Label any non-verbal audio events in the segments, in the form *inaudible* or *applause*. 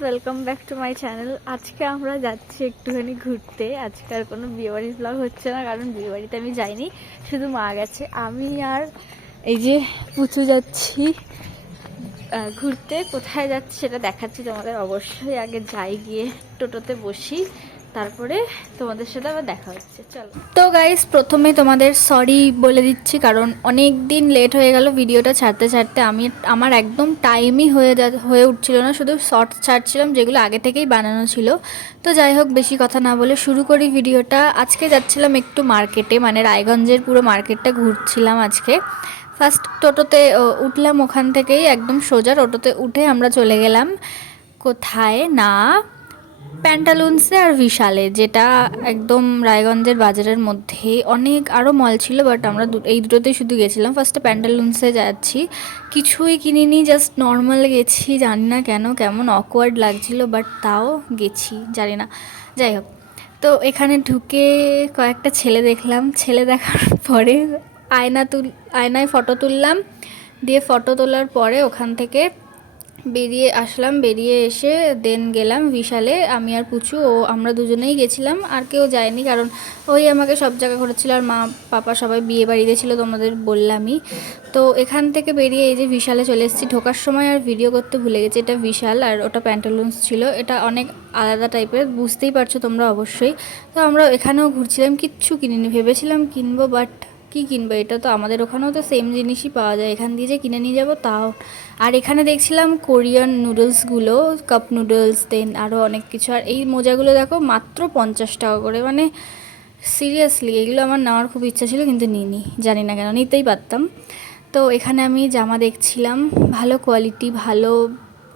Welcome back to my channel আজকে আমরা যাচ্ছি একটুখানি ঘুরতে। আজকে আর কোনো বিয়েবাড়ির ব্লগ হচ্ছে না, কারণ বিয়েবাড়িতে আমি যাইনি, শুধু মা গেছে। আমি আর এই যে পুচু যাচ্ছি ঘুরতে। কোথায় যাচ্ছি সেটা দেখাচ্ছি তোমাদের। অবশ্যই আগে যাই গিয়ে টোটোতে বসি। তারপরে তোমাদের সাথে আবার দেখা হচ্ছে, চলো। তো গাইস প্রথমে তোমাদের সরি বলে দিচ্ছি, কারণ অনেক দিন লেট হয়ে গেল ভিডিওটা ছাড়তে ছাড়তে। আমি, আমার একদম টাইমই হয়ে হয়ে উঠছিল না, শুধু শর্টস ছাড়ছিলাম যেগুলো আগে থেকেই বানানো ছিল। তো যাই হোক, বেশি কথা না বলে শুরু করি ভিডিওটা আজকে যাচ্ছিলাম একটু মার্কেটে মানে রায়গঞ্জের পুরো মার্কেটটা ঘুরছিলাম আজকে। ফার্স্ট টোটোতে উঠলাম ওখান থেকেই, একদম সোজা টোটোতে উঠে আমরা চলে গেলাম। কোথায়? না প্যান্টালুন্সে আর বিশালে যেটা একদম রায়গঞ্জের বাজারের মধ্যে অনেক আরও মল ছিল বাট আমরা এই দুটোতেই শুধু গেছিলাম। ফার্স্টে প্যান্টালুন্সে যাচ্ছি। কিছুই কিনিনি জাস্ট নর্মাল গেছি, জানি না কেন, কেমন অকওয়ার্ড লাগছিল বাট তাও গেছি, জানি না। যাই হোক, তো এখানে ঢুকে কয়েকটা ছেলে দেখলাম। ছেলে দেখার *laughs* পরে আয়না তুল, আয়নায় ফটো তুললাম। দিয়ে ফটো তোলার পরে ওখান থেকে বেরিয়ে আসলাম, বেরিয়ে এসে দেন গেলাম বিশালে। আমি আর পুচু, ও, আমরা দুজনেই গেছিলাম। আর কেউ যায়নি কারণ ওই আমাকে সব জায়গা ঘোরাচ্ছিল আর মা, পাপা সবাই বিয়ে বাড়িতে ছিল, তোমাদের বললামই। তো এখান থেকে বেরিয়ে এই যে বিশালে চলে এসেছি। ঢোকার সময় আর ভিডিও করতে ভুলে গেছি। এটা বিশাল আর ওটা প্যান্টালুন্স ছিল। এটা অনেক আলাদা টাইপের বুঝতেই পারছ তোমরা অবশ্যই। তো আমরা এখানেও ঘুরছিলাম, কিচ্ছু কিনিনি। ভেবেছিলাম কিনবো বাট কি কিনবো? এটা তো আমাদের ওখানেও তো সেম জিনিসই পাওয়া যায়। এখান দিয়ে যে কিনে নিয়ে যাব, তাও। আর এখানে দেখছিলাম কোরিয়ান নুডলসগুলো কাপ নুডলস দেন আরও অনেক কিছু। আর এই মোজাগুলো দেখো, মাত্র পঞ্চাশ টাকা করে। মানে সিরিয়াসলি এগুলো আমার নেওয়ার খুব ইচ্ছা ছিল, কিন্তু নিইনি। জানি না কেন, নিতেই পারতাম। তো এখানে আমি জামা দেখছিলাম। ভালো কোয়ালিটি ভালো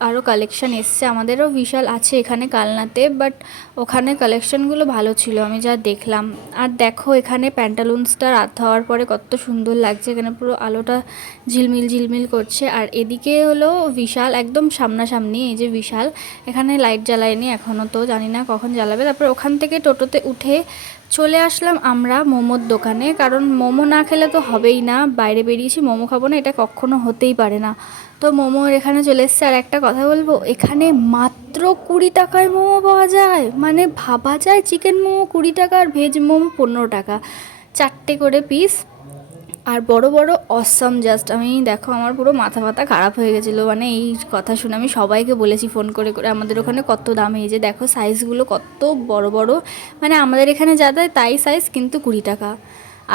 আরও কালেকশন এসছে। আমাদেরও বিশাল আছে এখানে কালনাতে বাট ওখানে কালেকশনগুলো ভালো ছিল, আমি যা দেখলাম। আর দেখো, এখানে প্যান্টালুন্সটা রাত হওয়ার পরে কত সুন্দর লাগছে, এখানে পুরো আলোটা ঝিলমিল ঝিলমিল করছে। আর এদিকে হলো বিশাল, একদম সামনাসামনি, এই যে বিশাল, এখানে লাইট জ্বালায়নি এখনও তো, জানি না কখন জ্বালাবে। তারপর ওখান থেকে টোটোতে উঠে চলে আসলাম আমরা মোমোর দোকানে, কারণ মোমো না খেলে তো হবেই না, বাইরে বেরিয়েছি, মোমো খাব না, এটা কখনো হতেই পারে না। তো মোমোর এখানে চলে এসছে আর একটা কথা বলব, এখানে মাত্র কুড়ি টাকায় মোমো পাওয়া যায়। মানে ভাবা যায় চিকেন মোমো কুড়ি টাকা আর ভেজ মোমো পনেরো টাকা। চারটে করে পিস আর বড় বড় অসম জাস্ট আমি দেখো আমার পুরো মাথা ফাথা খারাপ হয়ে গেছিল। মানে এই কথা শুনে আমি সবাইকে বলেছি ফোন করে করে আমাদের ওখানে কত দাম। এই যে দেখো সাইজগুলো কত বড় বড়। মানে আমাদের এখানে যা দেয় তাই সাইজ কিন্তু কুড়ি টাকা।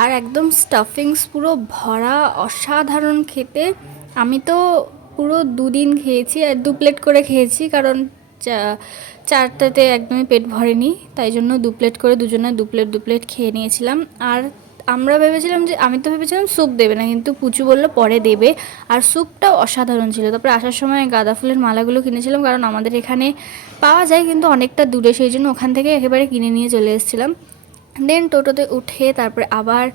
আর একদম স্টাফিংস পুরো ভরা, অসাধারণ খেতে। আমি তো পুরো দুদিন খেয়েছি, আর দু প্লেট করে খেয়েছি, কারণ চারটাতে একদমই পেট ভরেনি, তাই জন্য দু প্লেট করে দুজনে দু প্লেট দু প্লেট খেয়ে নিয়েছিলাম। আর আমরা ভেবেছিলাম যে, আমি তো ভেবেছিলাম স্যুপ দেবে না, কিন্তু পুচু বলল পরে দেবে। আর স্যুপটাও অসাধারণ ছিল। তারপরে আসার সময় গাঁদা ফুলের মালাগুলো কিনেছিলাম, কারণ আমাদের এখানে পাওয়া যায়, কিন্তু অনেকটা দূরে, সেই জন্য ওখান থেকে একেবারে কিনে নিয়ে চলে এসেছিলাম। দেন টোটোতে উঠে তারপরে আবার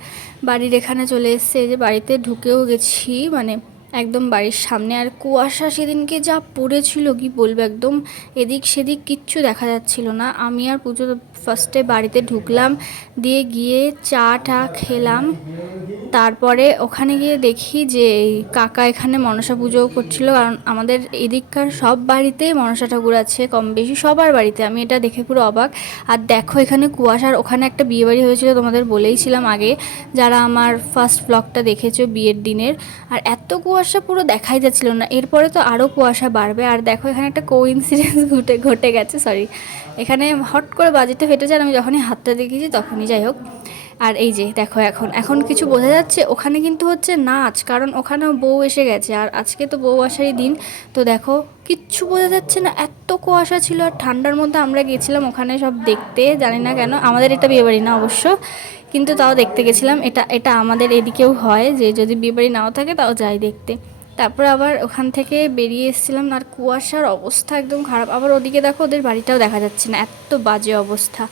বাড়ির এখানে চলে এসছে। যে বাড়িতে ঢুকেও গেছি মানে একদম বাড়ির সামনে। আর কুয়াশা সেদিনকে যা পড়েছিল, কি বলব একদম, এদিক সেদিক কিচ্ছু দেখা যাচ্ছিল না। আমি আর পুজো ফার্স্টে বাড়িতে ঢুকলাম, দিয়ে গিয়ে চা টা খেলাম। তারপরে ওখানে গিয়ে দেখি যে কাকা এখানে মনসা পুজো করছিল। কারণ আমাদের এদিককার সব বাড়িতেই মনসা ঠাকুর আছে, কম বেশি সবার বাড়িতে। আমি এটা দেখে পুরো অবাক। আর দেখো এখানে কুয়াশার ওখানে একটা বিয়েবাড়ি হয়েছিল, তোমাদের বলেইছিলাম আগে। যারা আমার ফার্স্ট ব্লগটা দেখেছ বিয়ের দিনের। আর এত কুয়াশা পুরো দেখাই যাচ্ছিল না। এরপরে তো আরও কুয়াশা বাড়বে। আর দেখো, এখানে একটা কো ইনসিডেন্স *laughs* ঘটে ঘটে গেছে সরি এখানে হট করে বাজেটটা ফেটেছে আর আমি যখনই হাতটা দেখেছি তখনই যাই হোক। আর এই যে, দেখো এখন। এখন কিছু বোঝা যাচ্ছে, ওখানে কিন্তু হচ্ছে নাচ, কারণ ওখানেও বউ এসে গেছে। আর আজকে তো বউ আসারই দিন। তো দেখো, কিচ্ছু বোঝা যাচ্ছে না, এত কুয়াশা ছিল, আর ঠান্ডার মধ্যে আমরা গেছিলাম ওখানে সব দেখতে, জানি না কেন। আমাদের এটা বিয়েবাড়ি না অবশ্য, কিন্তু তাও দেখতে গেছিলাম। এটা এটা আমাদের এদিকেও হয় যে, যদি বিয়েবাড়ি নাও থাকে, তাও যাই দেখতে। তারপর আবার ওখান থেকে বেরিয়ে এসেছিলাম, আর কুয়াশার অবস্থা একদম খারাপ। আবার ওদিকে দেখো, ওদের বাড়িটাও দেখা যাচ্ছে না, এত বাজে অবস্থা।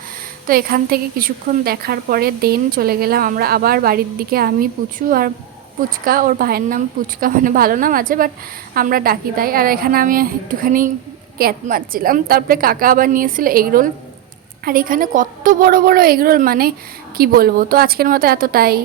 তো এখান থেকে কিছুক্ষণ দেখার পরে দেন চলে গেলাম আমরা আবার বাড়ির দিকে। আমি পুচু আর পুচকা, ওর ভাইয়ের নাম পুচকা মানে ভালো নাম আছে বাট আমরা ডাকি তাই। আর এখানে আমি একটুখানি ক্যাত মারছিলাম, তারপরে কাকা আবার নিয়েছিল এগরোল আর এখানে কত বড় বড় এগরোল মানে কি বলব? তো আজকের মতো এতটাই।